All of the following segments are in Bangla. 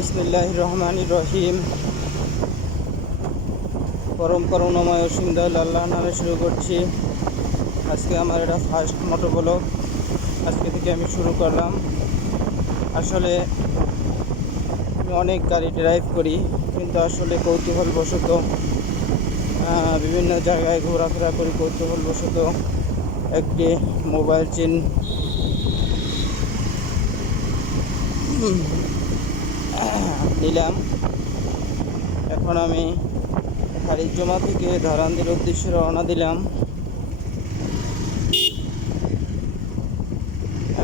বিসমিল্লাহির রহমানির রহিম। পরম করুণাময় অসীম দয়ালু আল্লাহর নামে শুরু করছি। আজকে আমার এটা ফার্স্ট মোটো ব্লগ। আজকে থেকে আমি শুরু করলাম। আসলে আমি অনেক গাড়ি ড্রাইভ করি, কিন্তু আসলে কৌতূহলবশত বিভিন্ন জায়গায় ঘোরাফেরা করি। কৌতূহলবশত একটি মোবাইল চেন নিলাম। এখন আমি খারিজমা থেকে ধরান্দির উদ্দেশ্যে রওনা দিলাম।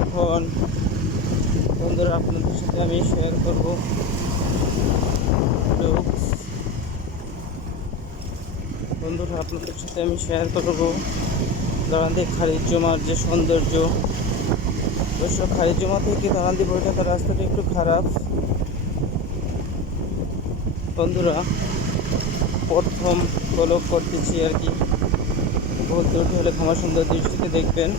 এখন বন্ধুরা আপনাদের সাথে আমি শেয়ার করব ধরান্দি খারিজমার যে সৌন্দর্য। অবশ্য খারিজমা থেকে ধরান্দি বৈঠাকার রাস্তাটা একটু খারাপ। বন্ধুরা, প্রথম ব্লগ করতেছি আর কি। বহুত দূর হলে ক্ষমা সুন্দর দৃষ্টিতে দেখবেন।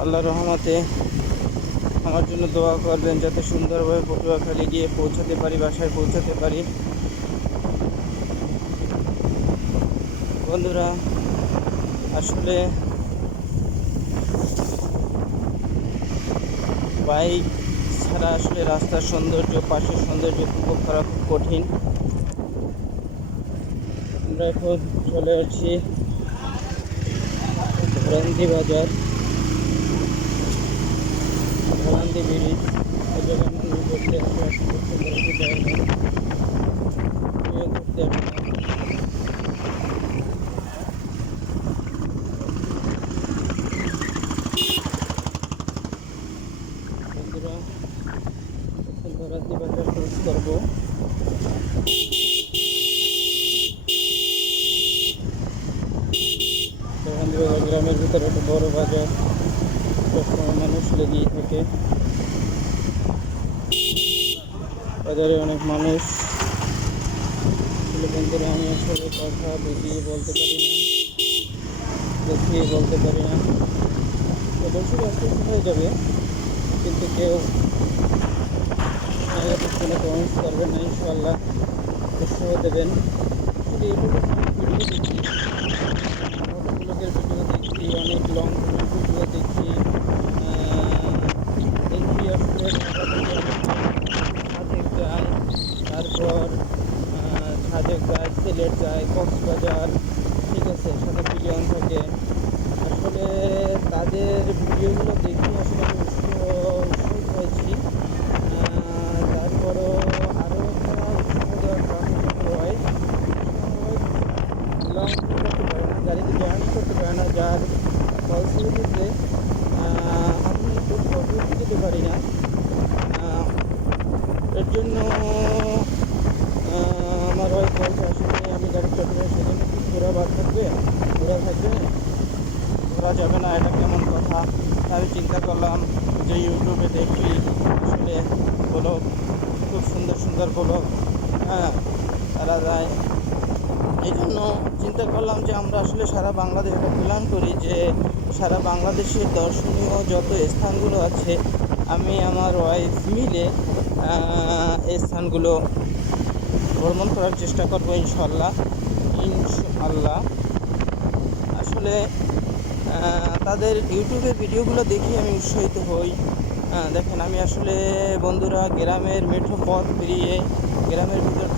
আল্লাহর রহমতে আমার জন্য দোয়া করবেন, যাতে সুন্দরভাবে পটুয়াখালী গিয়ে পৌঁছাতে পারি, বাসায় পৌঁছাতে পারি। বন্ধুরা, আসলে বাইক ছাড়া আসলে রাস্তার সৌন্দর্য, পাশের সৌন্দর্য উপভোগ করা খুব কঠিন। আমরা এখন চলে আসছি ধরান্দি বাজার, ধরান্দি ব্রিজ। এই জায়গায় মানুষ ঘুরতে আসে, খুব সুন্দর একটি জায়গা। আমিও ঘুরতে আসলাম। বন্ধুরা, এখন ধরান্দি বাজার ক্রস করবো। ধরান্দি বাজার গ্রামের ভিতরে একটা বড় বাজার, সবসময় মানুষ লেগেই থাকে। বাজারে অনেক মানুষ। বন্ধুরা, আমি আসলে কথা বুঝিয়ে বলতে পারি না, দেখিয়ে বলতে পারি না। অবশ্যই আস্তে আস্তে হয়ে যাবে, কিন্তু কেউ আমাদের পিছনে কমেন্টস করবেন না, ইনশাআল্লাহ উৎসাহ দেবেন। আসলে ইউটিউবে ভিডিও দেখি, মোটোগুলোকের ভিডিও দেখি, অনেক লং ভিডিও দেখি। আসলে সাজেক যায়, তারপর সাজেক যায়, সিলেট যায়, কক্সবাজার, ঠিক আছে, সাথে পিলিয়ন থাকে। আসলে তাদের ভিডিওগুলো দেখে আসলে আমি উৎসাহিত হয়েছি। তারপরও আরও একটা উৎসাহ দেওয়ার কারণ হয় লং করতে পারে না, গাড়িতে জার্নি করতে পারে না, যার ফলশ্রুতিতে আমি একটু ফটো দিতে পারি না। এর জন্য আমার ওয়াইফ বলছে, আসলে আমি গাড়ি চালাবো, সেজন্য কি ঘোরা থাকবে, ঘোরা যাবে না, এটা কেমন কথা। আমি চিন্তা করলাম যে ইউটিউবে দেখি আসলে ব্লগ, খুব সুন্দর সুন্দর ব্লগ তারা যায়। এই জন্য চিন্তা করলাম যে আমরা আসলে সারা বাংলাদেশ একটা প্ল্যান করি, যে সারা বাংলাদেশের দর্শনীয় যত স্থানগুলো আছে আমি আমার ওয়াইফ মিলে এই স্থানগুলো ভ্রমণ করার চেষ্টা করবো, ইনশাআল্লাহ। আসলে তাদের ইউটিউবের ভিডিওগুলো দেখে আমি উৎসাহিত হই। দেখেন, আমি আসলে বন্ধুরা গ্রামের মেঠো পথ পেরিয়ে গ্রামের ভিতর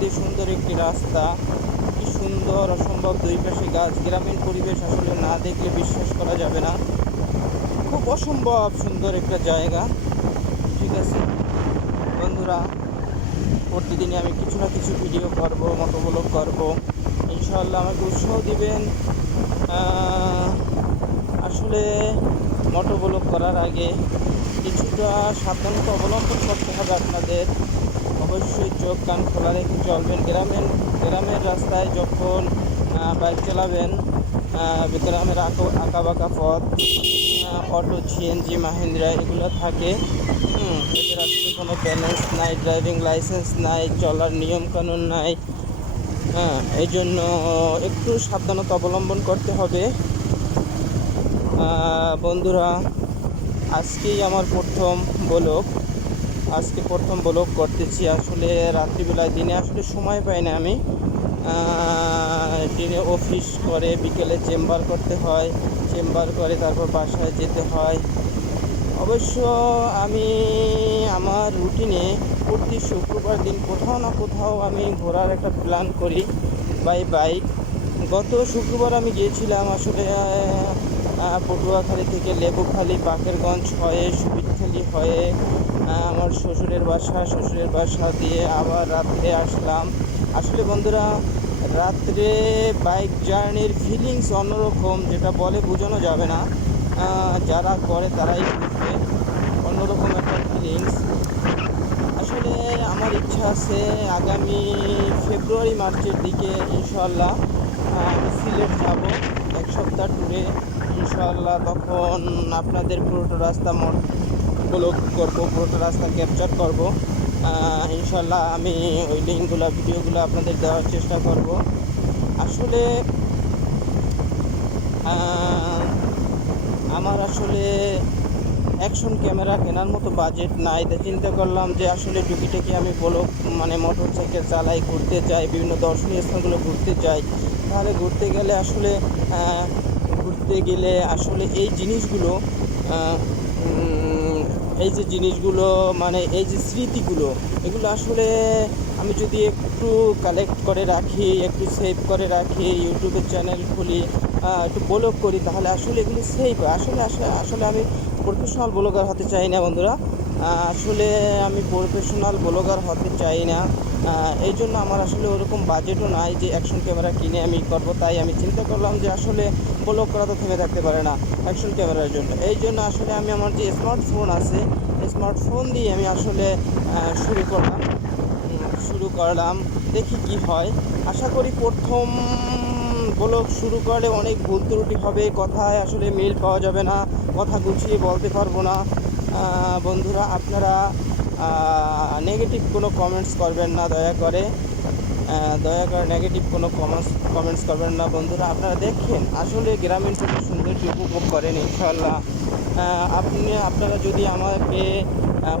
দিয়ে সুন্দর একটি রাস্তা, কি সুন্দর, অসম্ভব, দুই পাশে গাছ। গ্রামীণ পরিবেশ আসলে না দেখলে বিশ্বাস করা যাবে না, খুব অসম্ভব সুন্দর একটা জায়গা, ঠিক আছে। বন্ধুরা, প্রতিদিনই আমি কিছু না কিছু ভিডিও করব, মোটোব্লগ করব, ইনশাআল্লাহ আমাকে উৎসাহ দিবেন। আসলে মোটোব্লগ করার আগে কিছুটা সাবধানতা অবলম্বন করতে হবে আপনাদের। অবশ্যই চোখ কান খোলা রেখে চলবেন। গ্রামের রাস্তায় যখন বাইক চালাবেন, গ্রামের আঁকা বাঁকা পথ, অটো, সিএনজি, মাহিন্দ্রা এগুলো থাকে। এদের আসলে কোনো ব্যালেন্স নাই, ড্রাইভিং লাইসেন্স নাই, চলার নিয়মকানুন নাই। এই জন্য একটু সাবধানতা অবলম্বন করতে হবে। বন্ধুরা, আজকেই আমার প্রথম ব্লগ করতেছি। আসলে রাত্রিবেলায়, দিনে আসলে সময় পাই না আমি। দিনে অফিস করে, বিকেলে চেম্বার করতে হয়, চেম্বার করে তারপর বাসায় যেতে হয়। অবশ্য আমি আমার রুটিনে প্রতি শুক্রবার দিন কোথাও না কোথাও আমি ঘোরার একটা প্ল্যান করি বাই বাইক। গত শুক্রবার আমি গিয়েছিলাম আসলে পটুয়াখালী থেকে লেবুখালী, বাকেরগঞ্জ হয়ে, সুবিদখালী হয়ে আমার শ্বশুরের বাসা দিয়ে আবার রাত্রে আসলাম। আসলে বন্ধুরা, রাত্রে বাইক জার্নির ফিলিংস অন্যরকম, যেটা বলে বোঝানো যাবে না। যারা করে তারাই বুঝবে, অন্যরকম একটা ফিলিংস। আসলে আমার ইচ্ছা আছে আগামী ফেব্রুয়ারি মার্চের দিকে ইনশাল্লাহ আমি সিলেট যাব এক সপ্তাহ ট্যুরে ইনশাল্লাহ। তখন আপনাদের পুরোটা রাস্তা ব্লগ করব, পুরোটা রাস্তা ক্যাপচার করব ইনশাল্লাহ। আমি ওই লিঙ্কগুলো, ভিডিওগুলো আপনাদের দেওয়ার চেষ্টা করব। আসলে আমার আসলে অ্যাকশন ক্যামেরা কেনার মতো বাজেট নাই, তাই চিন্তা করলাম যে আসলে টুকিটাকি আমি মোটর সাইকেল চালাই, ঘুরতে যাই, বিভিন্ন দর্শনীয় স্থানগুলো ঘুরতে যাই। তাহলে ঘুরতে গেলে আসলে এই জিনিসগুলো এই যে স্মৃতিগুলো, এগুলো আসলে আমি যদি একটু কালেক্ট করে রাখি, একটু সেভ করে রাখি, ইউটিউবের চ্যানেল খুলি, একটু ব্লগ করি, তাহলে আসলে এগুলো সেভ হয়। আসলে আমি প্রফেশনাল ব্লগার হতে চাই না বন্ধুরা। আসলে আমি প্রফেশনাল ব্লগার হতে চাই না। এই জন্য আমার আসলে ওরকম বাজেটও নাই যে অ্যাকশন ক্যামেরা কিনে আমি করব। তাই আমি চিন্তা করলাম যে আসলে ব্লগ করা তো থেমে থাকতে পারে না অ্যাকশন ক্যামেরার জন্য। এই জন্য আসলে আমি আমার যে স্মার্টফোন দিয়ে আমি আসলে শুরু করলাম। দেখি কি হয়। আশা করি প্রথম ব্লগ শুরু করলে অনেক ভুল ত্রুটি হবে, কথায় আসলে মিল পাওয়া যাবে না, কথা গুছিয়ে বলতে পারবো না। বন্ধুরা, আপনারা নেগেটিভ কোনো কমেন্টস করবেন না দয়া করে। নেগেটিভ কোনো কমেন্টস করবেন না বন্ধুরা। আপনারা দেখেন আসলে গ্রামীণ সৌন্দর্য উপভোগ করেন ইনশাল্লাহ। আপনারা যদি আমাকে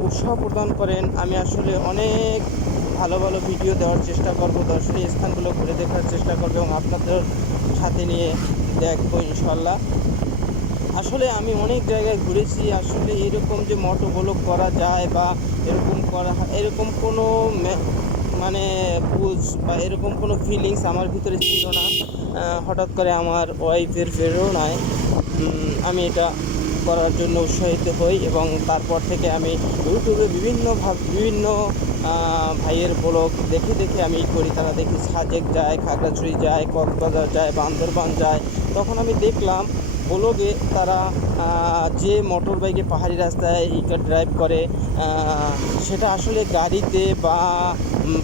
উৎসাহ প্রদান করেন, আমি আসলে অনেক ভালো ভালো ভিডিও দেওয়ার চেষ্টা করব, দর্শনীয় স্থানগুলো ঘুরে দেখার চেষ্টা করব এবং আপনাদের সাথে নিয়ে দেখবো ইনশাল্লাহ। আসলে আমি অনেক জায়গায় ঘুরেছি। আসলে এরকম যে মোটো ব্লগ করা যায় বা এরকম কোনো বুঝ বা এরকম কোনো ফিলিংস আমার ভিতরে ছিল না। হঠাৎ করে আমার ওয়াইফের প্রেরণায় আমি এটা করার জন্য উৎসাহিত হই এবং তারপর থেকে আমি ইউটিউবে বিভিন্ন ভাইয়ের ব্লগ দেখে আমি করি। তারা দেখি সাজেক যায়, খাগড়াছড়ি যায়, কক্সবাজার যায়, বান্দরবান যায়। তখন আমি দেখলাম ব্লগে তারা যে মোটর বাইকে পাহাড়ি রাস্তায় ড্রাইভ করে, সেটা আসলে গাড়িতে বা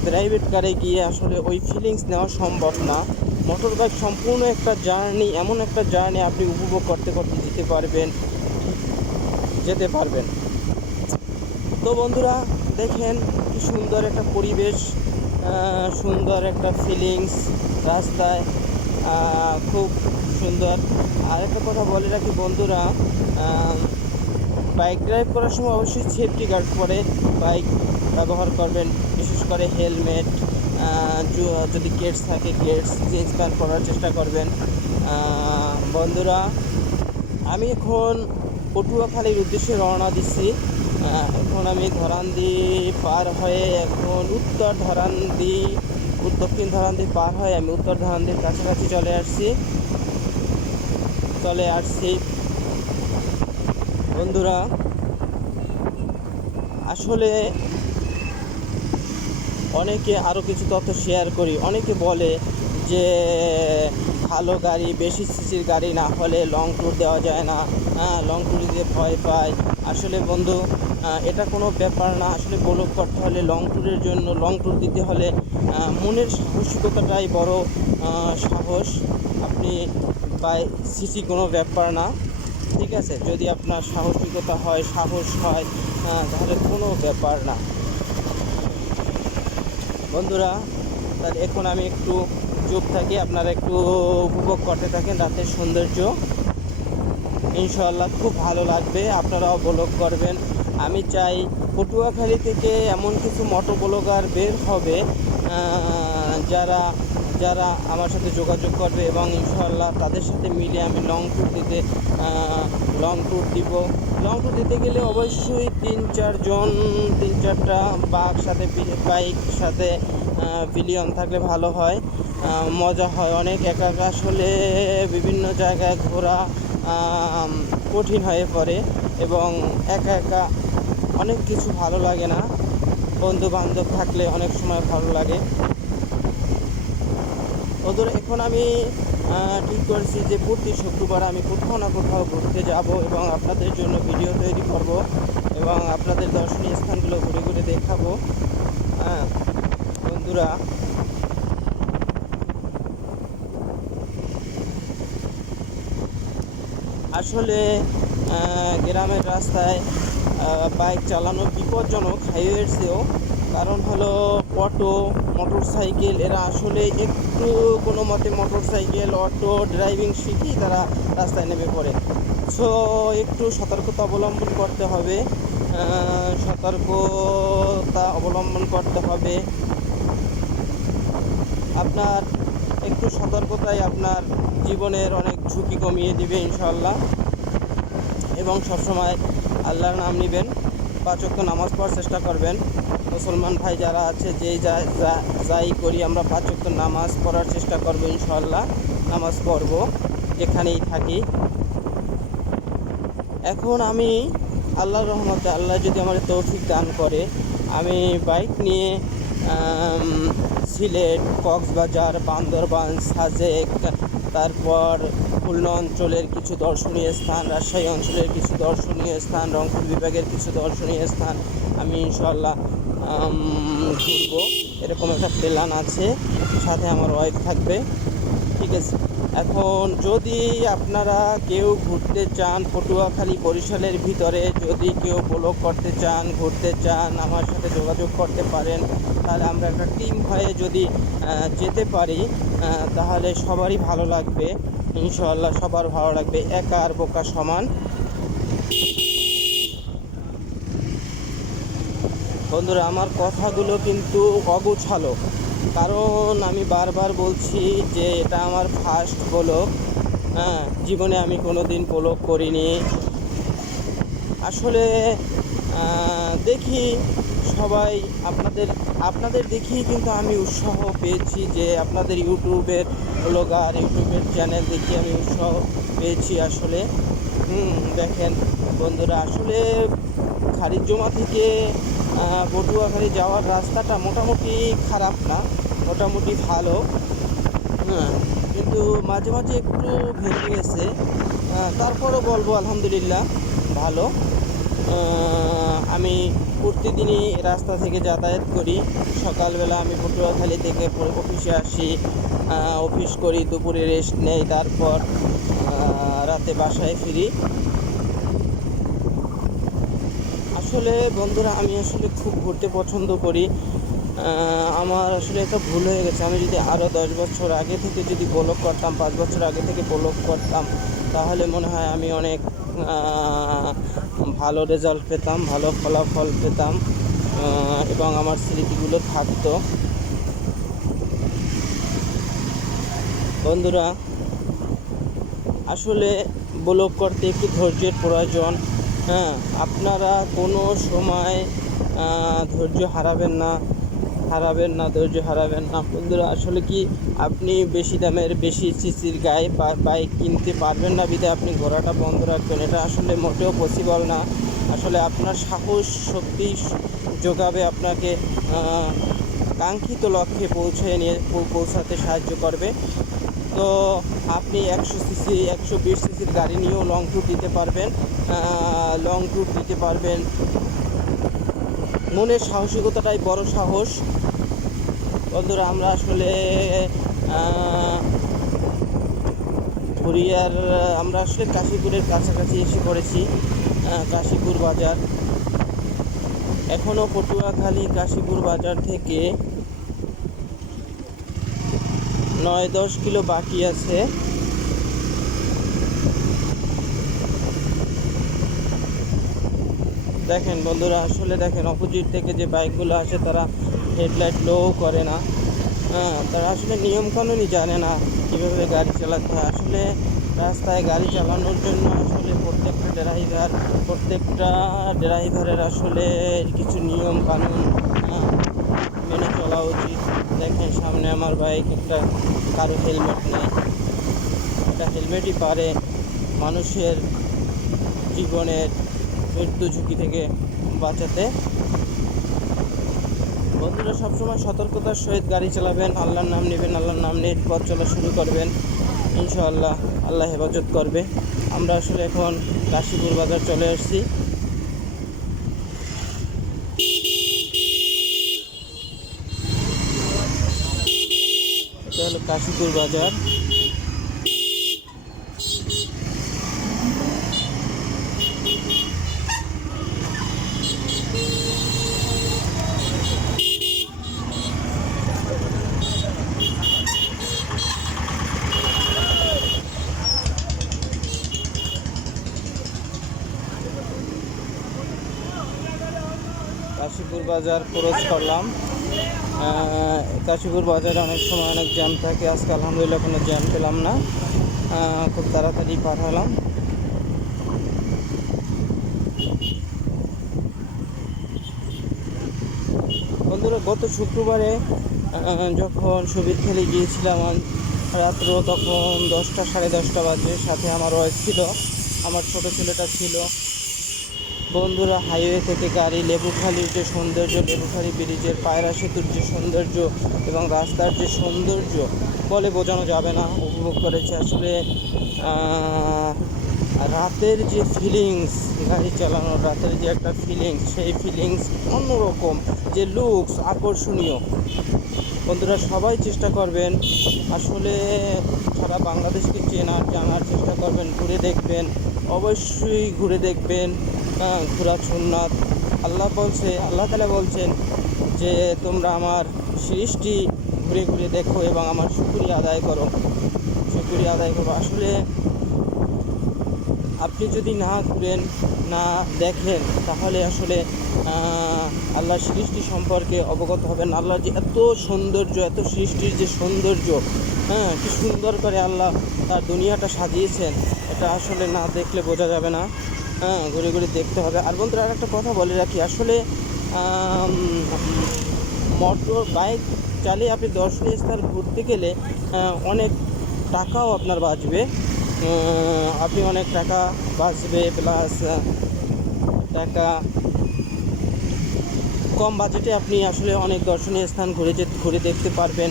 প্রাইভেট কারে গিয়ে আসলে ওই ফিলিংস নেওয়া সম্ভব না। মোটর বাইক সম্পূর্ণ একটা জার্নি, এমন একটা জার্নি আপনি উপভোগ করতে করতে যেতে পারবেন। তো বন্ধুরা, দেখেন কি সুন্দর একটা পরিবেশ, সুন্দর একটা ফিলিংস রাস্তায়, খুব সুন্দর। আর একটা কথা বলে রাখি বন্ধুরা, বাইক ড্রাইভ করার সময় অবশ্যই সেফটি গার্ড পরে বাইক ব্যবহার করবেন, বিশেষ করে হেলমেট, যদি কেটস থাকে কেটস জিন্স প্যান্ট পরার চেষ্টা করবেন। বন্ধুরা, আমি এখন পটুয়াখালীর উদ্দেশ্যে রওনা দিচ্ছি। এখন আমি ধরান্দি পার হয়ে এখন দক্ষিণ ধরান্দি পার হয়ে আমি উত্তর ধরান্দির কাছাকাছি চলে আসছি বন্ধুরা। আসলে অনেকে আরও কিছু তথ্য শেয়ার করি। অনেকে বলে যে ভালো গাড়ি, বেশি সিসির গাড়ি না হলে লং ট্যুর দেওয়া যায় না, লং ট্যুর দিতে ভয় পায়। আসলে বন্ধু, এটা কোনো ব্যাপার না। আসলে ব্লগ করতে হলে লং ট্যুর দিতে হলে মনের সাহসিকতাটাই বড় সাহস। আপনি বাই সিসি কোনো ব্যাপার না, ঠিক আছে? যদি আপনার সাহসিকতা হয়, সাহস হয়, তাহলে কোনো ব্যাপার না বন্ধুরা। তাহলে এখন আমি একটু চুপ থাকি, আপনারা একটু উপভোগ করতে থাকেন রাতের সৌন্দর্য। ইনশাআল্লাহ খুব ভালো লাগবে, আপনারাও ব্লগ করবেন। আমি চাই পটুয়াখালী থেকে এমন কিছু মোটো ব্লগার বের হবে যারা যারা আমার সাথে যোগাযোগ করবে, এবং ইনশাআল্লাহ তাদের সাথে মিলে আমি লং ট্যুর দিব। লং ট্যুর দিতে গেলে অবশ্যই 3-4টা বাইক সাথে পিলিয়ন থাকলে ভালো হয়, মজা হয় অনেক। একা একা আসলে বিভিন্ন জায়গায় ঘোরা কঠিন হয়ে পড়ে, এবং একা একা অনেক কিছু ভালো লাগে না। বন্ধু বান্ধব থাকলে অনেক সময় ভালো লাগে। ওদের এখন আমি ঠিক করেছি যে প্রতি শুক্রবার আমি কোথাও না কোথাও ঘুরতে যাব, এবং আপনাদের জন্য ভিডিও তৈরি করব, এবং আপনাদের দর্শনীয় স্থানগুলো ঘুরে ঘুরে দেখাবো। বন্ধুরা, আসলে গ্রামের রাস্তায় বাইক চালানো বিপজ্জনক হাইওয়ের চেয়েও। কারণ হলো অটো, মোটর সাইকেল, এরা আসলে একটু কোনো মতে মোটর সাইকেল, অটো ড্রাইভিং শিখেই তারা রাস্তায় নেমে পড়ে। সো একটু সতর্কতা অবলম্বন করতে হবে, আপনার একটু সতর্কতাই আপনার জীবনের অনেক ঝুঁকি কমিয়ে দিবে ইনশাআল্লাহ। এবং সবসময় আল্লাহর নাম নেবেন, 5 ওয়াক্ত নামাজ পড়ার চেষ্টা করবেন। মুসলমান ভাই যারা আছে, যাই করি আমরা 5 ওয়াক্ত নামাজ পড়ার চেষ্টা করব ইনশাআল্লাহ। নামাজ পড়ব যেখানেই থাকি। এখন আমি আল্লাহর রহমতে, আল্লাহ যদি আমার তৌফিক দান করে, আমি বাইক নিয়ে সিলেট, কক্সবাজার, বান্দরবান, সাজেক, তারপর খুলনা অঞ্চলের কিছু দর্শনীয় স্থান, রাজশাহী অঞ্চলের কিছু দর্শনীয় স্থান, রংপুর বিভাগের কিছু দর্শনীয় স্থান আমি ইনশাআল্লাহ ঘুরব। এরকম একটা প্ল্যান আছে, সাথে আমার ওয়াইফ থাকবে। ঠিক আছে। এখন যদি আপনারা কেউ ঘুরতে চান, পটুয়াখালী বরিশালের ভিতরে যদি কেউ ব্লগ করতে চান, ঘুরতে চান, আমার সাথে যোগাযোগ করতে পারেন। তাহলে আমরা একটা টিম হয়ে যদি যেতে পারি, তাহলে সবারই ভালো লাগবে ইনশাআল্লাহ। সবার ভালো লাগবে, একা আর বোকা সমান। বন্ধুরা, আমার কথাগুলো কিন্তু অগোছালো, কারণ আমি বারবার বলছি যে এটা আমার ফার্স্ট ব্লগ। জীবনে আমি কোনো দিন ব্লগ করিনি। আসলে দেখি সবাই আপনাদের দেখেই কিন্তু আমি উৎসাহ পেয়েছি, যে আপনাদের ইউটিউবের চ্যানেল দেখে আমি উৎসাহ পেয়েছি আসলে। দেখেন বন্ধুরা, আসলে খারিজমা থেকে পটুয়াখালী যাওয়ার রাস্তাটা মোটামুটি খারাপ না, মোটামুটি ভালো। কিন্তু মাঝে মাঝে একটু ভেঙে গেছে, তারপরও বলবো আলহামদুলিল্লাহ ভালো। আমি প্রতিদিনই রাস্তা থেকে যাতায়াত করি। সকালবেলা আমি পটুয়াখালী থেকে অফিসে আসি, অফিস করি, দুপুরে রেস্ট নেই, তারপর রাতে বাসায় ফিরি। আসলে বন্ধুরা, আমি আসলে খুব ঘুরতে পছন্দ করি। আমার আসলে এটা ভুল হয়ে গেছে। আমি যদি আরও 10 বছর আগে থেকে যদি ব্লগ করতাম, 5 বছর আগে থেকে ব্লগ করতাম, তাহলে মনে হয় আমি অনেক ভালো রেজাল্ট পেতাম, ভালো ফলাফল পেতাম, এবং আমার স্মৃতিগুলো থাকতো। বন্ধুরা, আসলে ব্লগ করতে একটু ধৈর্যের প্রয়োজন। আপনারা কোনো সময় ধৈর্য হারাবেন না, ধৈর্য হারাবেন না। বন্ধুরা, আসলে কি আপনি বেশি দামের বেশি সিসির গায়ে বাইক কিনতে পারবেন না বিধায় আপনি ঘোরাটা বন্ধ রাখবেন, এটা আসলে মোটেও পসিবল না। আসলে আপনার সাহস শক্তি যোগাবে আপনাকে কাঙ্ক্ষিত লক্ষ্যে পৌঁছাতে সাহায্য করবে। তো আপনি 100 সিসি 120 সিসির গাড়ি নিয়েও লং ট্যুর দিতে পারবেন। মনের সাহসিকতাটাই বড় সাহস। বন্ধুরা, আমরা আসলে আমরা আসলে কাশীপুরের কাছাকাছি এসে পড়েছি, কাশীপুর বাজার। এখনও পটুয়াখালী কাশীপুর বাজার থেকে 9-10 কিলো বাকি আছে। দেখেন বন্ধুরা, আসলে দেখেন অপোজিট থেকে যে বাইকগুলো আসে তারা হেডলাইট লো করে না। হ্যাঁ, তারা আসলে নিয়মকানুনই জানে না কীভাবে গাড়ি চালাতে হয়। আসলে রাস্তায় গাড়ি চালানোর জন্য আসলে প্রত্যেকটা ড্রাইভারের আসলে কিছু নিয়ম কানুন মেনে চলা উচিত। দেখেন সামনে আমার বাইক, একটা কারো হেলমেট নেই। একটা হেলমেটই পারে মানুষের জীবনের মৃত্যু ঝুঁকি থেকে বাঁচাতে। বন্ধুরা, সবসময় সতর্কতার সহিত গাড়ি চালাবেন, আল্লাহর নাম নেবেন, আল্লাহর নাম নিয়ে পথ চলা শুরু করবেন, ইনশাআল্লাহ আল্লাহ হেফাজত করবে। আমরা আসলে এখন কাশীপুর বাজার চলে আসছি। এটা হলো কাশীপুর বাজার। কাশীপুর বাজার ক্রস করলাম। কাশীপুর বাজারে অনেক সময় অনেক জ্যাম থাকে, আজকে আলহামদুলিল্লাহ কোনো জ্যাম পেলাম না, খুব তাড়াতাড়ি পার হলাম। বন্ধুরা, গত শুক্রবারে যখন সবির খেলে গিয়েছিলাম রাত্র, তখন 10টা সাড়ে 10টা বাজে। সাথে আমার ওয়াইফ ছিল, আমার ছোটো ছেলেটা ছিল। বন্ধুরা, হাইওয়ে থেকে গাড়ি, লেবুখালির যে সৌন্দর্য, লেবুখালি ব্রিজের পায়রা সেতুর যে সৌন্দর্য এবং রাস্তার যে সৌন্দর্য বলে বোঝানো যাবে না, উপভোগ করেছে। আসলে রাতের যে ফিলিংস, গাড়ি চালানোর রাতের যে একটা ফিলিংস, সেই ফিলিংস অন্যরকম, যে লুকস আকর্ষণীয়। বন্ধুরা, সবাই চেষ্টা করবেন আসলে সারা বাংলাদেশকে জানার চেষ্টা করবেন, ঘুরে দেখবেন, অবশ্যই ঘুরে দেখবেন। ঘোরা সুন্নাত। আল্লাহ তাআলা বলছেন যে তোমরা আমার সৃষ্টি ঘুরে ঘুরে দেখো এবং আমার শুকরিয়া আদায় করো। আসলে আপনি যদি না ঘুরেন, না দেখেন, তাহলে আসলে আল্লাহর সৃষ্টি সম্পর্কে অবগত হবেন। আল্লাহর যে এত সৌন্দর্য, এত সৃষ্টির যে সৌন্দর্য, কি সুন্দর করে আল্লাহ তার দুনিয়াটা সাজিয়েছেন, এটা আসলে না দেখলে বোঝা যাবে না। ঘুরে ঘুরে দেখতে হবে। আর বন্ধুরা, আর একটা কথা বলে রাখি, আসলে মোটর বাইক চালিয়ে আপনি দর্শনীয় স্থান ঘুরতে গেলে অনেক টাকাও আপনার বাঁচবে। আপনি অনেক টাকা বাঁচবে, প্লাস টাকা কম বাজেটে আপনি আসলে অনেক দর্শনীয় স্থান ঘুরে দেখতে পারবেন,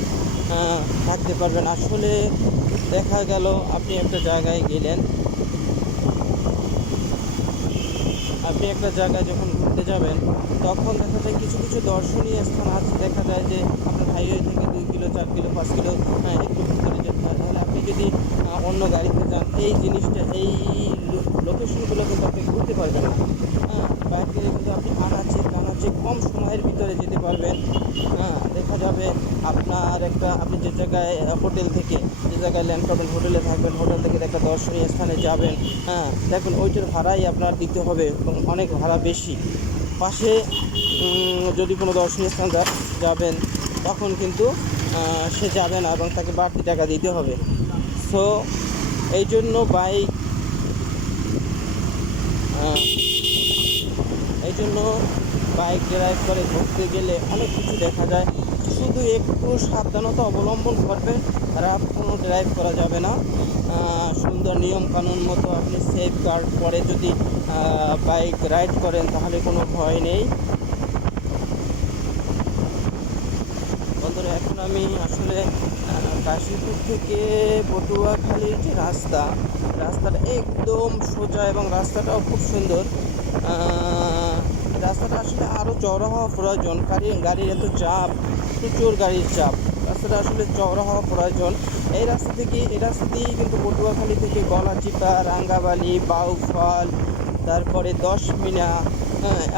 থাকতে পারবেন। আসলে দেখা গেল আপনি একটা জায়গায় গেলেন, আপনি একটা জায়গায় যখন ঘুরতে যাবেন, তখন দেখা যায় কিছু কিছু দর্শনীয় স্থান আছে, দেখা যায় যে আপনার হাইওয়ে থেকে 2 কিলো 4 কিলো 5 কিলো একটু ভিতরে যেতে হয়। তাহলে আপনি যদি অন্য গাড়িতে যান, এই জিনিসটা, এই লোকেশনগুলো কিন্তু আপনি ঘুরতে পারবেন না। বাইক নিয়ে কিন্তু আপনি আনাচে কম সময়ের ভিতরে যেতে পারবেন। দেখা যাবে আপনি যে জায়গায় যে জায়গায় ল্যান্ড করবেন, হোটেলে থাকবেন, হোটেল থেকে একটা দর্শনীয় স্থানে যাবেন, দেখবেন ওইটার ভাড়াই আপনার দিতে হবে এবং অনেক ভাড়া বেশি। পাশে যদি কোনো দর্শনীয় স্থান যাবেন, তখন কিন্তু সে যাবে না এবং তাকে বাড়তি টাকা দিতে হবে। সো এই জন্য বাইক ড্রাইভ করে ঘুরতে গেলে অনেক কিছু দেখা যায়। শুধু একটু সাবধানতা অবলম্বন করবেন, রাত কোনো ড্রাইভ করা যাবে না। সুন্দর নিয়ম কানুন মতো আপনি সেফ গার্ড পরে যদি বাইক রাইড করেন, তাহলে কোনো ভয় নেই। বন্ধুরা, এখন আমি আসলে কাশীপুর থেকে পটুয়াখালীর যে রাস্তাটা একদম সোজা এবং রাস্তাটাও খুব সুন্দর। রাস্তাটা আসলে আরও চওড়া হওয়া প্রয়োজন, গাড়ির এত চাপ, প্রচুর গাড়ির চাপ। রাস্তাটা আসলে চওড়া হওয়া প্রয়োজন। এই রাস্তা দিয়েই কিন্তু পটুয়াখালী থেকে গলাচিপা, রাঙ্গাবালি, বাউফল, তারপরে 10 মিনা,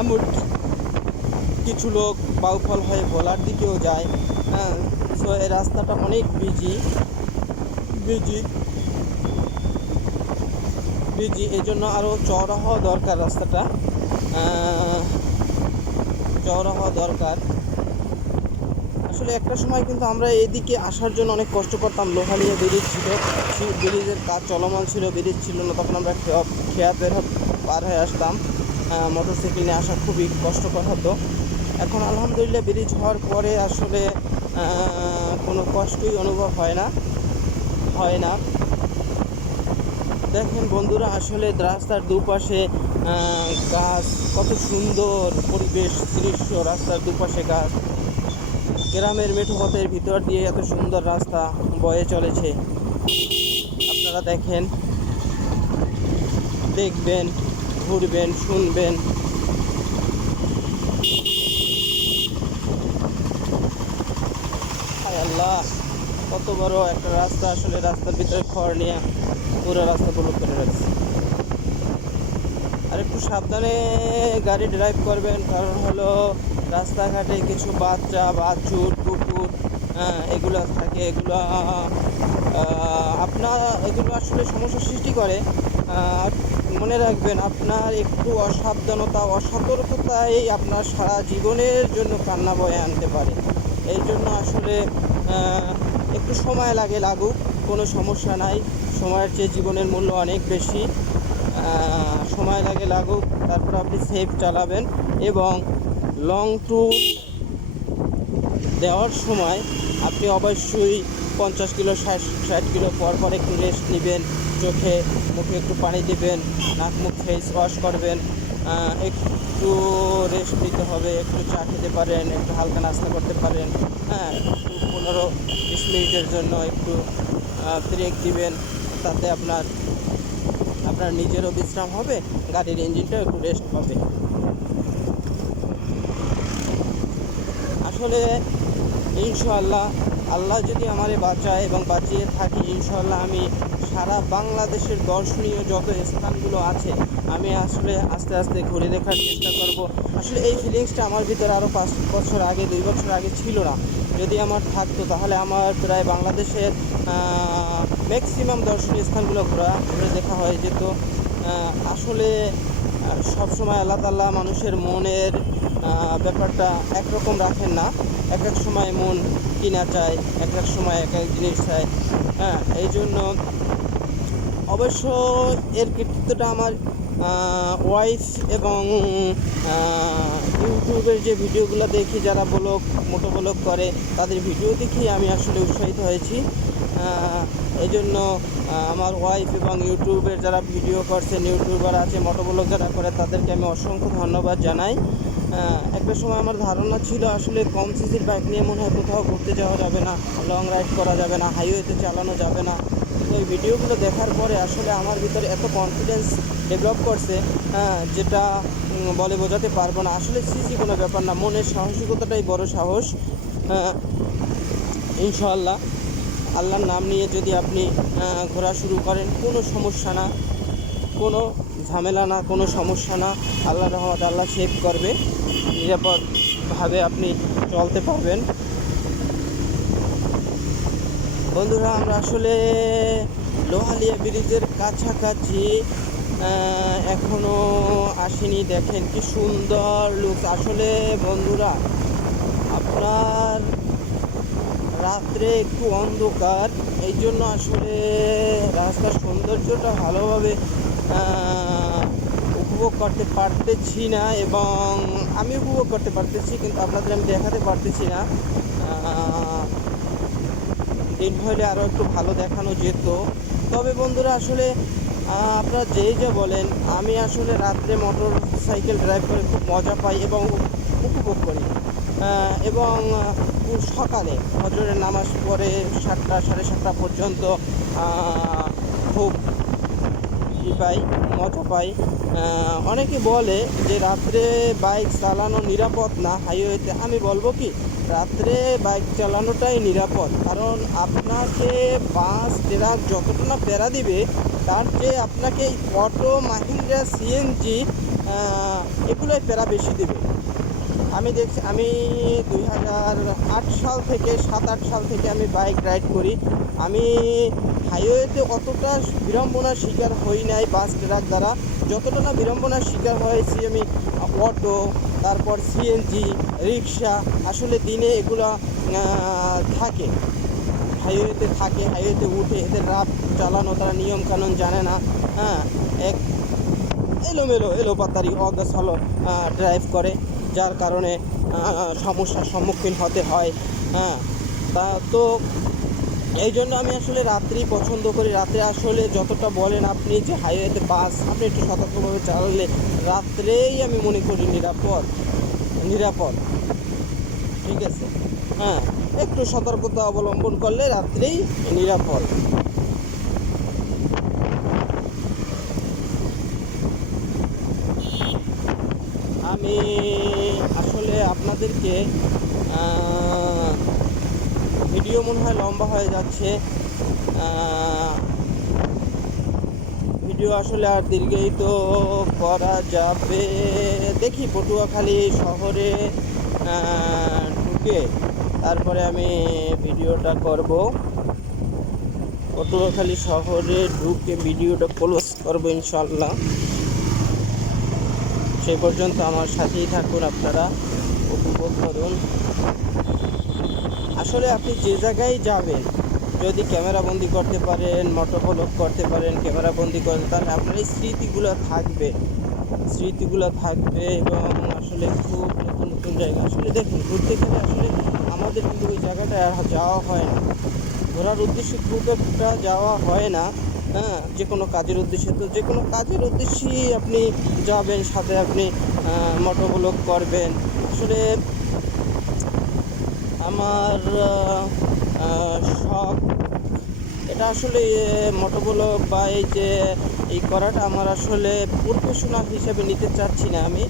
এমনকি কিছু লোক বাউফল হয়ে ভোলার দিকেও যায়। সো এই রাস্তাটা অনেক বিজি, এই জন্য আরও চওড়া হওয়া দরকার রাস্তাটা। চওড়া হওয়া দরকার। আসলে একটা সময় কিন্তু আমরা এদিকে আসার জন্য অনেক কষ্ট করতাম। লোহালিয়া ব্রিজ ছিল, ব্রিজের কাজ চলমান ছিল, ব্রিজ ছিল না, তখন আমরা খেয়া পার হয়ে আসতাম। মোটরসাইকেল নিয়ে আসা খুবই কষ্টকর হতো। এখন আলহামদুলিল্লাহ ব্রিজ হওয়ার পরে আসলে কোনো কষ্টই অনুভব হয় না। দেখেন বন্ধুরা, আসলে রাস্তার দুপাশে গাছ, কত সুন্দর পরিবেশ দৃশ্য, রাস্তার দুপাশে গাছ, গ্রামের মেঠো পথের ভিতর দিয়ে এত সুন্দর রাস্তা বয়ে চলেছে। আপনারা দেখেন, দেখবেন, ঘুরবেন, শুনবেন। হায় আল্লাহ, কত বড় একটা রাস্তা! আসলে রাস্তার ভিতরে খড় নিয়ে পুরো রাস্তা ব্লক করে রাখছে। আর একটু সাবধানে গাড়ি ড্রাইভ করবেন, কারণ হলো রাস্তাঘাটে কিছু বাচ্চা, বাছুর, কুকুর এগুলো থাকে। এগুলো আসলে সমস্যার সৃষ্টি করে। মনে রাখবেন, আপনার একটু অসতর্কতাই আপনার সারা জীবনের জন্য কান্না বয়ে আনতে পারে। এই জন্য আসলে একটু সময় লাগুক, কোনো সমস্যা নাই। সময়ের চেয়ে জীবনের মূল্য অনেক বেশি। সময় লাগুক, তারপর আপনি সেফ চালাবেন। এবং লং ট্যুর দেওয়ার সময় আপনি অবশ্যই 50 কিলো 60 কিলো পর একটু রেস্ট নেবেন, চোখে মুখে একটু পানি দেবেন, নাক মুখ ফেস ওয়াশ করবেন, একটু রেস্ট নিতে হবে, একটু চা খেতে পারেন, একটু হালকা নাস্তা করতে পারেন, একটু 15-20 মিনিটের জন্য একটু ব্রেক দিবেন। তাতে আপনার নিজেরও বিশ্রাম হবে, গাড়ির ইঞ্জিনটাও একটু রেস্ট পাবে। আসলে ইনশাআল্লাহ, আল্লাহ যদি আমারে বাঁচায় এবং বাঁচিয়ে থাকি, ইনশাআল্লাহ আমি সারা বাংলাদেশের দর্শনীয় যত স্থানগুলো আছে আমি আসলে আস্তে আস্তে ঘুরে দেখার চেষ্টা করব। আসলে এই ফিলিংসটা আমার ভিতরে আরও 5 বছর আগে, 2 বছর আগে ছিল না। যদি আমার থাকতো তাহলে আমার প্রায় বাংলাদেশের ম্যাক্সিমাম দর্শনীয় স্থানগুলো ঘুরে দেখা হয়ে যেত। আসলে সবসময় আল্লাহ তাআলা মানুষের মনের ব্যাপারটা একরকম রাখেন না। এক সময় মন কিনা চায়, এক সময় এক জিনিস চায়। এই জন্য অবশ্য এর কৃতিত্বটা আমার ওয়াইফ এবং ইউটিউবের যে ভিডিওগুলো দেখি, যারা মোটো ব্লগ করে, তাদের ভিডিও দেখেই আমি আসলে উৎসাহিত হয়েছি। এই জন্য আমার ওয়াইফ এবং ইউটিউবের যারা ভিডিও করছেন, ইউটিউবার আছে, মোটো ব্লগ যারা করে, তাদেরকে আমি অসংখ্য ধন্যবাদ জানাই। একটা সময় আমার ধারণা ছিল আসলে কম সিসির বাইক নিয়ে মনে হয় কোথাও ঘুরতে যাওয়া যাবে না, লং রাইড করা যাবে না, হাইওয়েতে চালানো যাবে না। তো এই ভিডিওগুলো দেখার পরে আসলে আমার ভিতরে এত কনফিডেন্স ডেভেলপ করছে, যেটা বলে বোঝাতে পারবো না। আসলে সিসি কোনো ব্যাপার না, মনের সাহসিকতাটাই বড় সাহস। ইনশাআল্লাহ আল্লাহর নাম নিয়ে যদি আপনি ঘোরা শুরু করেন, কোনো সমস্যা না, কোনো ঝামেলা না, কোনো সমস্যা না। আল্লাহর রহমতে আল্লাহ সেভ করবে, নিরাপদভাবে আপনি চলতে পারবেন। বন্ধুরা, আমরা আসলে লোহালিয়া ব্রিজের কাছাকাছি এখনও আসেনি। দেখেন কি সুন্দর লুক। আসলে বন্ধুরা, আপনার রাত্রে একটু অন্ধকার, এই জন্য আসলে রাস্তার সৌন্দর্যটা ভালোভাবে উপভোগ করতে পারতেছি না, এবং আমি উপভোগ করতে পারতেছি কিন্তু আপনাদের আমি দেখাতে পারতেছি না। দিন হলে আরও একটু ভালো দেখানো যেত। তবে বন্ধুরা, আসলে আপনারা যেই যা বলেন, আমি আসলে রাত্রে মোটর সাইকেল ড্রাইভ করে খুব মজা পাই এবং উপভোগ করি। এবং সকালে ফজরের নামাজ পড়ে 7টা 7:30 পর্যন্ত খুব মজা পাই। অনেকে বলে যে রাত্রে বাইক চালানো নিরাপদ না হাইওয়েতে। আমি বলবো কি, রাত্রে বাইক চালানোটাই নিরাপদ। কারণ আপনাকে বাস ট্রাক যতটা না প্যারা দিবে, তার চেয়ে আপনাকে এই অটো, মাহিন্দ্রা, সিএনজি এগুলোই প্যারা বেশি দেবে। আমি 2008 সাল থেকে 7-8 সাল থেকে আমি বাইক রাইড করি। আমি হাইওয়েতে অতটা বিড়ম্বনার শিকার হই নাই বাস ট্রাক দ্বারা, যতটা না বিড়ম্বনার শিকার হয়েছি আমি অটো, তারপর সিএনজি, রিক্সা। আসলে দিনে এগুলো থাকে, হাইওয়েতে উঠে এদের রাত চালানো, তারা নিয়মকানুন জানে না। হ্যাঁ, এক এলোপাতারি অগোছালো ড্রাইভ করে, যার কারণে সমস্যার সম্মুখীন হতে হয়। হ্যাঁ, তো এই জন্য আমি আসলে রাত্রি পছন্দ করি। রাতে আসলে যতটা বলেন আপনি যে হাইওয়েতে বাস আপনি একটু সতর্কভাবে চালালে রাত্রেই আমি মনে করি নিরাপদ। ঠিক আছে, হ্যাঁ, একটু সতর্কতা অবলম্বন করলে রাত্রেই নিরাপদ। আমি আসলে আপনাদেরকে ভিডিও মনে হয় লম্বা হয়ে যাচ্ছে, ভিডিও আসলে আর দীর্ঘায়িত করা যাবে। দেখি পটুয়াখালী শহরে ঢুকে তারপরে আমি ভিডিওটা করব। পটুয়াখালী শহরে ঢুকে ভিডিওটা ক্লোজ করবো ইনশাল্লাহ। সেই পর্যন্ত আমার সাথেই থাকুন, আপনারা উপভোগ করুন। আসলে আপনি যে জায়গায় যাবেন, যদি ক্যামেরাবন্দি করতে পারেন, মোটোব্লগ করতে পারেন, ক্যামেরাবন্দি করেন, তাহলে আপনার এই স্মৃতিগুলো থাকবে এবং আসলে খুব নতুন নতুন জায়গা। আসলে দেখুন, ঘুরতে গেলে আসলে আমাদের কিন্তু ওই জায়গাটা যাওয়া হয় না, ঘোরার উদ্দেশ্যে খুব একটা যাওয়া হয় না। হ্যাঁ, যে কোনো কাজের উদ্দেশ্যে, তো যে কোনো কাজের উদ্দেশ্যেই আপনি যাবেন, সাথে আপনি মোটোব্লগ করবেন। আসলে আমার শখ এটা, আসলে মোটোব্লগ বা এই করাটা আমার আসলে প্রফেশনাল হিসেবে নিতে চাচ্ছি না। আমি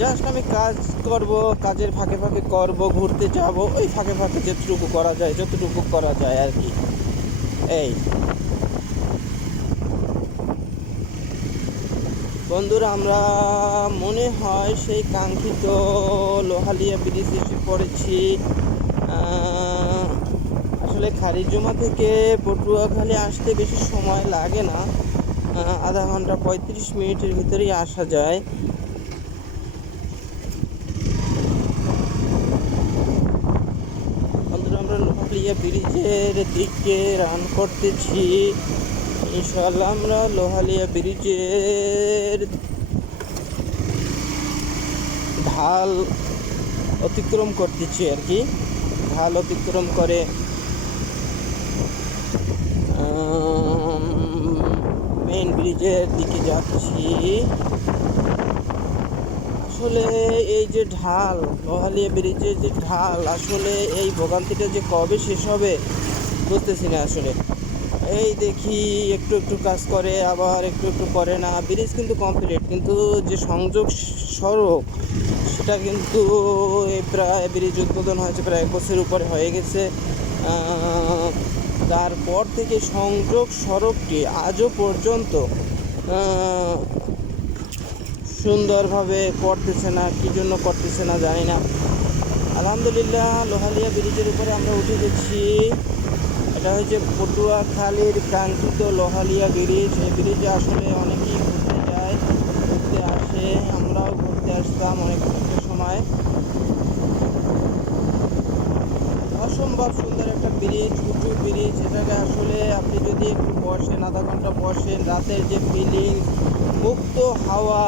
জাস্ট আমি কাজ করব, কাজের ফাঁকে ফাঁকে করব, ঘুরতে যাব, ওই ফাঁকে ফাঁকে যতটুকু করা যায় আর কি। এই বন্ধুরা, আমরা মনে হয় সেই কাঙ্ক্ষিত লোহালিয়া ব্রিজ এসে পড়েছি। আসলে খারিজুমা থেকে পটুয়াখালী আসতে বেশি সময় লাগে না, আধা ঘন্টা 35 মিনিটের ভিতরেই আসা যায়। বন্ধুরা, আমরা লোহালিয়া ব্রিজের দিকে রান করতেছি। ইনশাআল্লাহ আমরা লোহালিয়া ব্রিজের ঢাল অতিক্রম করতেছি আর কি। ঢাল অতিক্রম করে মেইন ব্রিজের দিকে যাচ্ছি। আসলে এই যে ঢাল, লোহালিয়া ব্রিজের যে ঢাল, আসলে এই ভোগান্তিটা যে কবে শেষ হবে বুঝতেছি না। আসলে এই দেখি একটু একটু কাজ করে, আবার একটু একটু করে না। ব্রিজ কিন্তু কমপ্লিট, কিন্তু যে সংযোগ সড়ক সেটা কিন্তু প্রায় ব্রিজ উদ্বোধন হয়েছে প্রায় 1 বছরের উপরে হয়ে গেছে। তারপর থেকে সংযোগ সড়কটি আজও পর্যন্ত সুন্দরভাবে করতেছে না। কী জন্য করতেছে না জানি না। আলহামদুলিল্লাহ, লোহালিয়া ব্রিজের উপরে আমরা উঠে গেছি। এটা হচ্ছে পটুয়াখালীর কাঙ্ক্ষিত লোহালিয়া ব্রিজ। এই ব্রিজে আসলে অনেকেই ঘুরতে আসে, আমরাও ঘুরতে আসতাম অনেক একটা সময়। অসম্ভব সুন্দর একটা ব্রিজ, উঁচু ব্রিজ। এটাকে আসলে আপনি যদি একটু বসেন, আধা ঘন্টা বসেন, রাতের যে ফিলিংস, মুক্ত হাওয়া,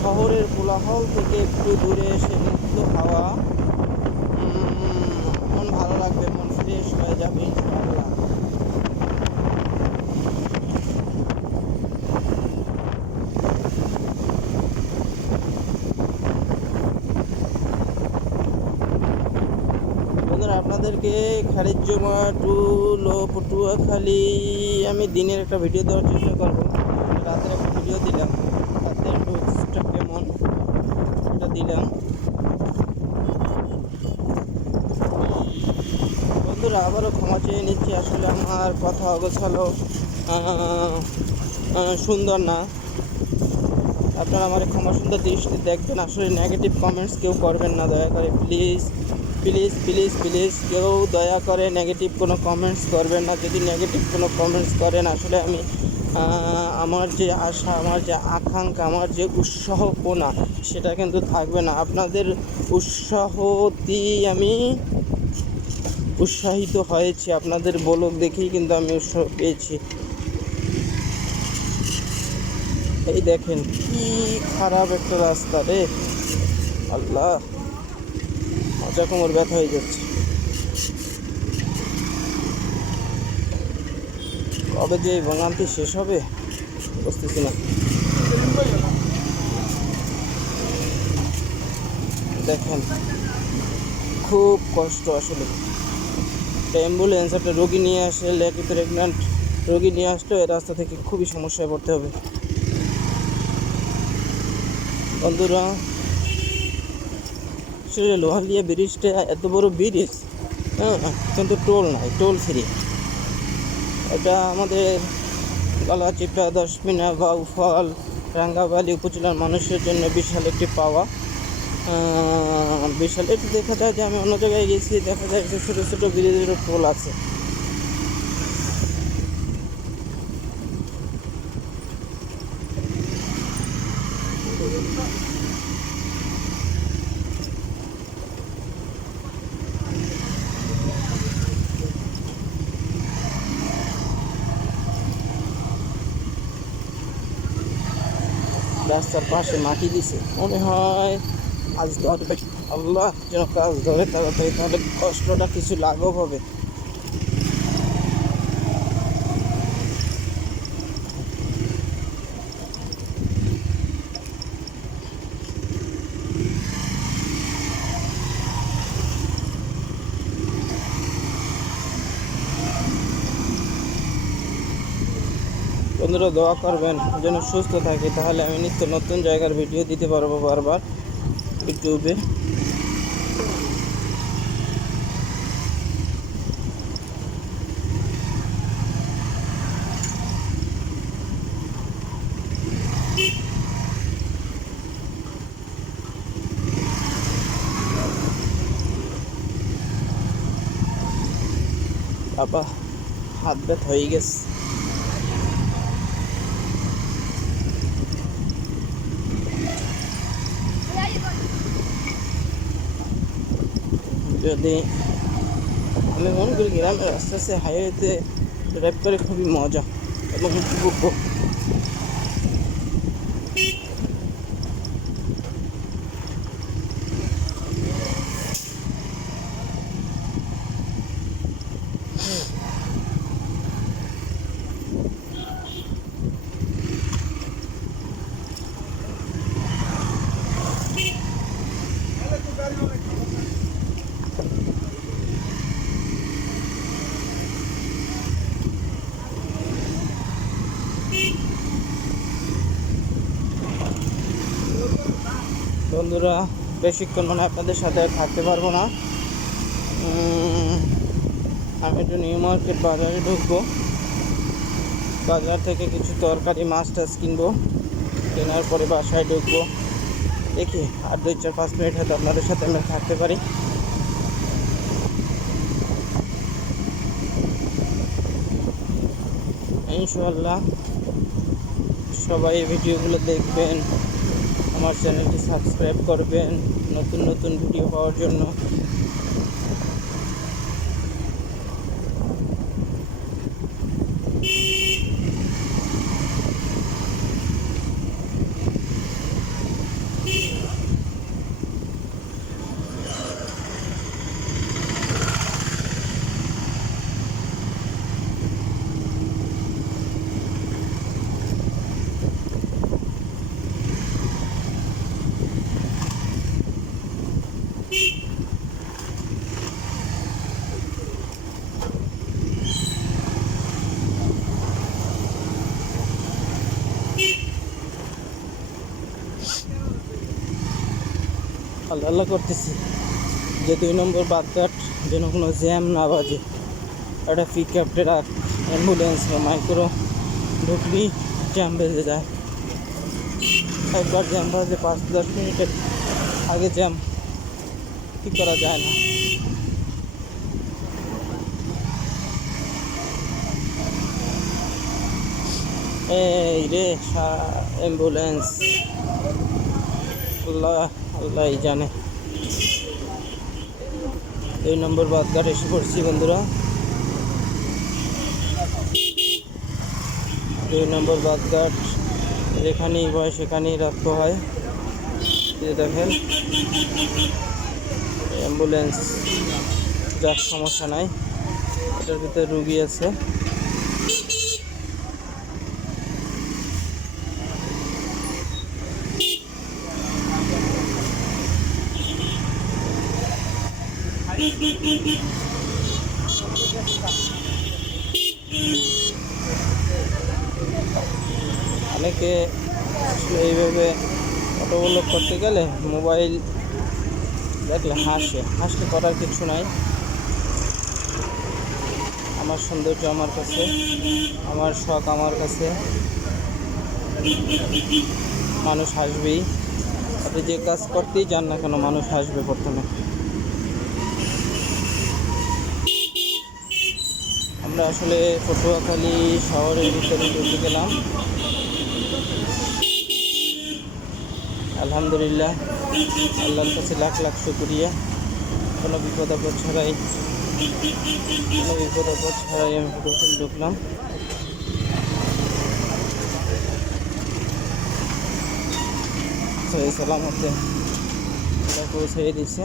শহরের কোলাহল থেকে একটু দূরে এসে মুক্ত হাওয়া, মন ভালো লাগবে, মন ফ্রেশ হয়ে যাবে ইনশাআল্লাহ। বন্ধুরা, আপনাদেরকে খারিজুমা টু পটুয়াখালী আমি দিনের একটা ভিডিও দেওয়ার চেষ্টা করবো। রাতের একটা ভিডিও দিলাম, রাতের লুকসটা কেমন এটা দিলাম। বন্ধুরা, আবারও ক্ষমা চেয়ে নিচ্ছি, আসলে আমার কথা অগোছালো সুন্দর না। আপনারা আমার ক্ষমা সুন্দর দৃষ্টি দেখবেন। আসলে নেগেটিভ কমেন্টস কেউ করবেন না দয়া করে, প্লিজ প্লিজ প্লিজ প্লিজ কেউ দয়া করে নেগেটিভ কোনো কমেন্টস করবেন না। যদি নেগেটিভ কোনো কমেন্টস করেন আসলে আমি আমার যে আশা, আমার যে আকাঙ্ক্ষা, আমার যে উৎসাহপনা সেটা কিন্তু থাকবে না। আপনাদের উৎসাহতেই আমি উৎসাহিত হয়েছি, আপনাদের ব্লগ দেখেই কিন্তু আমি উৎসাহ পেয়েছি। এই দেখেন কি খারাপ একটা রাস্তা রে আল্লাহ, মাথা কোমর ব্যথা হয়ে যাচ্ছে। কবে যে এই ভোগান্তি শেষ হবে বুঝতেছি না। দেখেন খুব কষ্ট আসলে। একটা অ্যাম্বুলেন্স একটা রোগী নিয়ে আসলে, একটা প্রেগন্যান্ট রোগী নিয়ে আসলে এই রাস্তা থেকে খুবই সমস্যায় পড়তে হবে। বন্ধুরা আসলে লোহালিয়া ব্রিজটা এত বড় ব্রিজ, হ্যাঁ, কিন্তু টোল নাই, টোল ফ্রি। এটা আমাদের গলাচিপা, দশমিনা, বাউফল, রাঙ্গাবালি উপজেলার মানুষের জন্য বিশাল একটি পাওয়া। বিশাল একটু দেখা যায় যে আমি অন্য জায়গায় গেছি, দেখা যায় যে ছোটো ছোটো ব্রিজেরও টোল আছে। রাস্তার পাশে মাটি দিছে, মনে হয় কাজ ধরবে। আল্লাহ যেন কাজ ধরে তাড়াতাড়ি, তাহলে কষ্টটা কিছু লাঘব হবে। বন্ধুরা দোয়া করবেন যেন সুস্থ থাকি, তাহলে আমি নিত্য নতুন জায়গার ভিডিও দিতে পারবো বারবার ইউটিউবে। বাবা হাত ব্যথা হয়ে গেছে। যদি আমি মনে করি গ্রামের আস্তে আস্তে হাইওয়েতে ড্রাইভ করে খুবই মজা এবং উপভোগ্য। বন্ধুরা বেশিক্ষণ মনে হয় আপনাদের সাথে থাকতে পারবো না। আমি একটু নিউ মার্কেট বাজারে ঢুকবো, বাজার থেকে কিছু তরকারি মাছ টাছ কিনবো, কেনার পরে বাসায় ঢুকবো। দেখি আর 2-4-5 মিনিট হয়তো আপনাদের সাথে আমরা থাকতে পারি। ইনশাআল্লাহ সবাই এই ভিডিওগুলো দেখবেন, আমার চ্যানেলটি সাবস্ক্রাইব করবেন নতুন নতুন ভিডিও পাওয়ার জন্য। আল্লাহ আল্লাহ করতেছি যে 2 নম্বর বাদঘাট যেন কোনো জ্যাম না বাজে। একটা পিক আপ ট্রাক, অ্যাম্বুলেন্স বা মাইক্রো ঢুকলেই জ্যাম বেজে যায়। একবার জ্যাম বাজে 5-10 মিনিটের আগে জ্যাম, কি করা যায় না। এই রে অ্যাম্বুলেন্স, আল্লাহ আল্লাহ জানে। 2 নম্বর বাদঘাট এসে পড়ছি বন্ধুরা। 2 নম্বর বাদঘাট, যেখানেই হয় সেখানেই রাখতে হয়। যে দেখেন অ্যাম্বুলেন্স, যার সমস্যা নাই, এটার ভিতরে রুগী আছে। অনেকে আসলে এইভাবে অটোগুলো করতে গেলে মোবাইল দেখলে হাসলে করার কিছু নাই। আমার সৌন্দর্য আমার কাছে, আমার শখ আমার কাছে, মানুষ হাসবেই। আপনি যে কাজ করতেই যান না কেন মানুষ হাসবে প্রথমে। আমরা আসলে পটুয়াখালী শহরের ভিতরে ঢুকে গেলাম। আলহামদুলিল্লাহ, আল্লাহর কাছে লাখ লাখ শুকরিয়া। কোনো বিপদ আপদ ছাড়াই আমি পটুয়াখালী ঢুকলাম। এই সালামতে এটা পৌঁছে দিচ্ছে।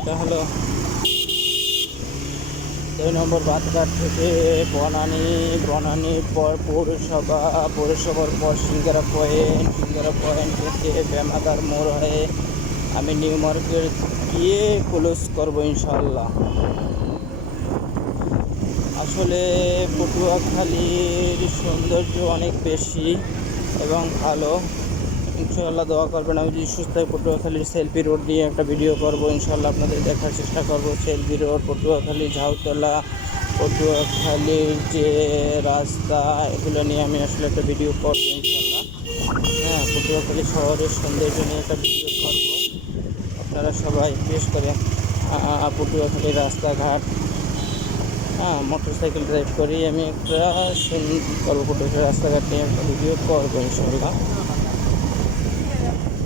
এটা হলো 2 নম্বর বাদঘাট থেকে বনানীর পর পৌরসভার পর সিঙ্গারা পয়েন্ট থেকে বেমাদার মোড় হয়ে আমি নিউ মার্কেট গিয়ে ক্লোজ করবো ইনশাল্লাহ। আসলে পটুয়াখালীর সৌন্দর্য অনেক বেশি এবং ভালো। ইনশাআল্লাহ দোয়া করবেন, আমি যদি সুস্থ হয়ে পটুয়াখালীর সেলফি রোড নিয়ে একটা ভিডিও করব ইনশাআল্লাহ, আপনাদের দেখার চেষ্টা করব। সেলফি রোড, পটুয়াখালী ঝাউতলা, পটুয়াখালীর যে রাস্তা, এগুলো নিয়ে আমি আসলে একটা ভিডিও করব ইনশাআল্লাহ। হ্যাঁ, পটুয়াখালী শহরের সৌন্দর্য নিয়ে একটা ভিডিও করব। আপনারা সবাই বিশেষ করে পটুয়াখালীর রাস্তাঘাট, মোটর সাইকেল ড্রাইভ করি আমি একটা করবো, পটুয়াখালী রাস্তাঘাট নিয়ে একটা ভিডিও করবো ইনশাআল্লাহ।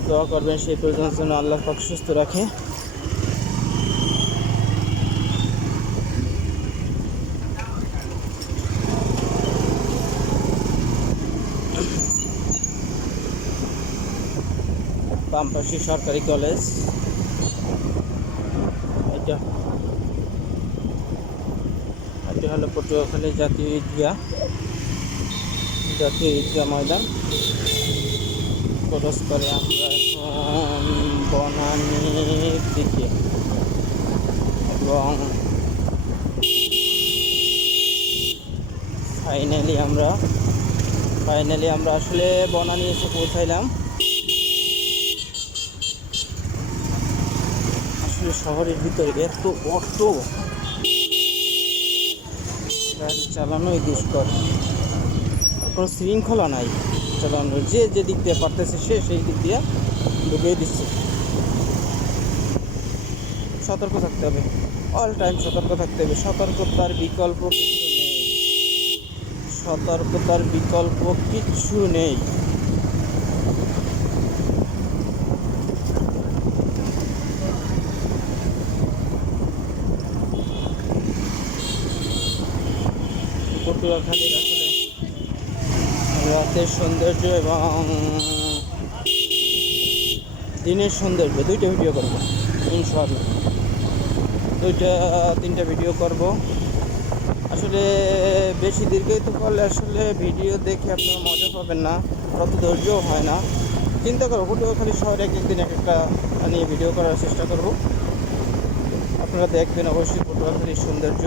দোয়া করবেন সেই পর্যন্ত যেন আল্লাহ পাক সুস্থ রাখে। বামপাশি সরকারি কলেজ, এটা হলো পটুয়াখালী জাতীয় ঈদগাহ ময়দান। ক্রস করে আমরা এখন বনানীর দিকে, এবং ফাইনালি আমরা আসলে বনানী এসে পৌঁছাইলাম। আসলে শহরের ভিতরে এত অটো, গাড়ি চালানোই দুষ্কর, কোনো শৃঙ্খলা নাই চালানোর। যে দিক দিয়ে পারতেছে সেই দিক দিয়ে ঢুকিয়ে দিচ্ছে। সতর্ক থাকতে হবে, অল টাইম সতর্ক থাকতে হবে। সতর্কতার বিকল্প কিচ্ছু নেই। পটুয়াখালীর আসলে রাতের সৌন্দর্য এবং দিনের সৌন্দর্য দুইটা ভিডিও করবো ইনশাআল্লাহ, 2-3টা ভিডিও করব। আসলে বেশি দীর্ঘায়িত করলে আসলে ভিডিও দেখে আপনারা মজা পাবেন না, অত ধৈর্যও হয় না। চিন্তা করবো পটুয়াখালী শহরে একদিন একটা নিয়ে ভিডিও করার চেষ্টা করব। আপনারা দেখবেন অবশ্যই পটুয়াখালীর সৌন্দর্য।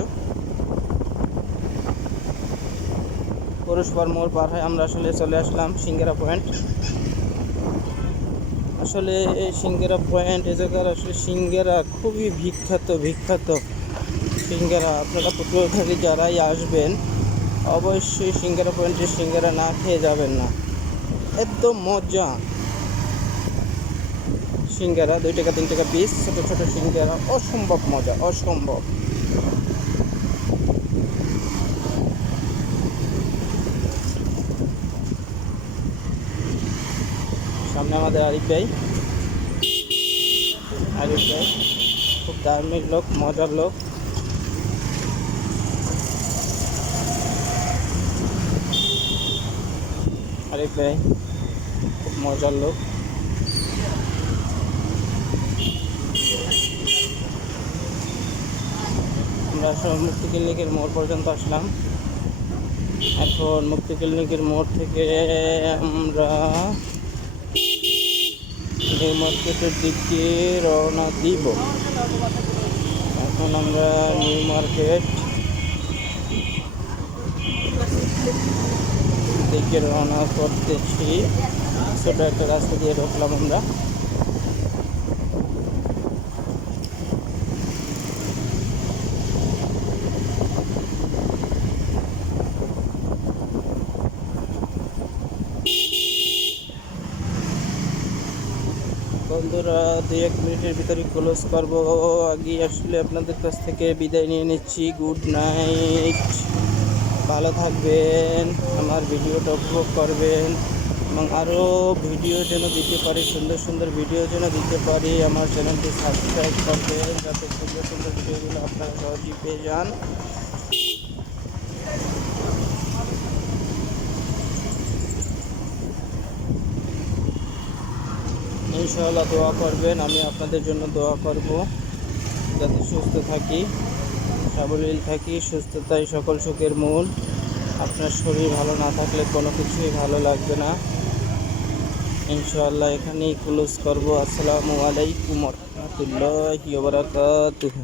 পরস্পর মোড় পার হয়ে আমরা আসলে চলে আসলাম সিঙ্গারা পয়েন্ট। আসলে এই সিঙ্গারা পয়েন্ট এ জায়গার আসলে সিঙ্গারা খুবই বিখ্যাত সিঙ্গারা। আপনারা পটুয়াখালী যারাই আসবেন অবশ্যই সিঙ্গারা পয়েন্টের সিঙ্গারা না খেয়ে যাবেন না, একদম মজা। সিঙ্গারা 2 টাকা 3 টাকা পিস, ছোটো ছোটো সিঙ্গারা, অসম্ভব মজা, অসম্ভব। সামনে আমাদের আরিফ ভাই খুব ধার্মিক লোক, মজার লোক। আরিফ ভাই খুব মজার লোক। আমরা মুক্তি ক্লিনিকের মোড় পর্যন্ত আসলাম। এখন মুক্তি ক্লিনিকের মোড় থেকে আমরা নিউ মার্কেটের দিকে রওনা দিব। এখন আমরা নিউ মার্কেট দিকে রওনা করতেছি। ছোট একটা রাস্তা দিয়ে ঢুকলাম আমরা। বন্ধুরা 2-1 মিনিটের ভিতরে ক্লোজ করব। আগে আসলে আপনাদের কাছ থেকে বিদায় নিয়ে নিচ্ছি। গুড নাইট, ভালো থাকবেন, আমার ভিডিওটা উপভোগ করবেন এবং আরও ভিডিও যেন দিতে পারি, সুন্দর সুন্দর ভিডিও যেন দিতে পারি। আমার চ্যানেলটি সাবস্ক্রাইব করবেন যাতে সুন্দর সুন্দর ভিডিওগুলো আপনারা সহজেই পেয়ে যান। ইনশাআল্লাহ দোয়া করবেন, আমি আপনাদের জন্য দোয়া করব যাতে সুস্থ থাকি, সাবলীল থাকি। সুস্থতাই সকল সুখের মূল। আপনার শরীর ভালো না থাকলে কোনো কিছুই ভালো লাগবে না। ইনশাআল্লাহ এখানেই ক্লোজ করব। আসসালামু আলাইকুম ওয়া রাহমাতুল্লাহি ওয়া বারাকাতুহু।